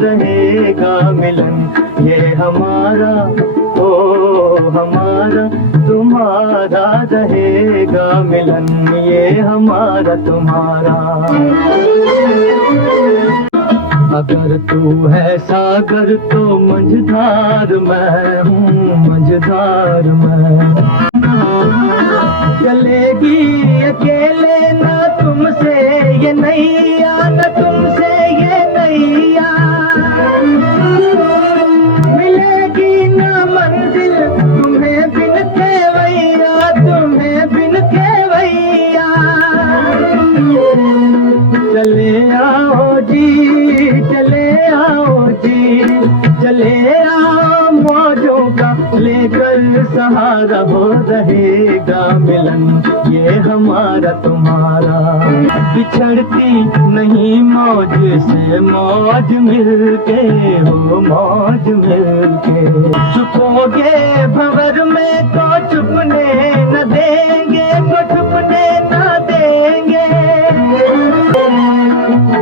रहेगा मिलन, ये हमारा ओ हमारा तुम्हारा रहेगा मिलन, ये हमारा तुम्हारा। अगर तू है सागर तो मझधार मैं हूँ, मझधार मैं। चलेगी अकेले न तुमसे ये नैया, न तुमसे ये नैया, मिलेगी न मंजिल तुम्हें बिन केवैया, तुम्हें बिन केवैया। चले आओ जी, चले आओ जी, चले आओ मौजों का लेकर सहारा, हो रहेगा मिलन, ये हमारा तुम्हारा। बिछड़ती नहीं मौज से मौज मिलके हो, मौज मिलके। छुपोगे भंवर में तो छुपने न देंगे, तो छुपने न देंगे।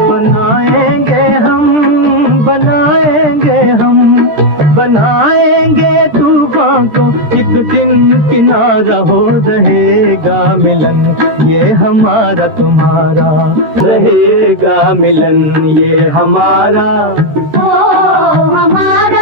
बनाएंगे हम, बनाएंगे हम, बनाएंगे तूफान को एक दिन किनारा, हो रहेगा मिलन, ये हमारा तुम्हारा रहेगा मिलन, ये हमारा ओ हमारा।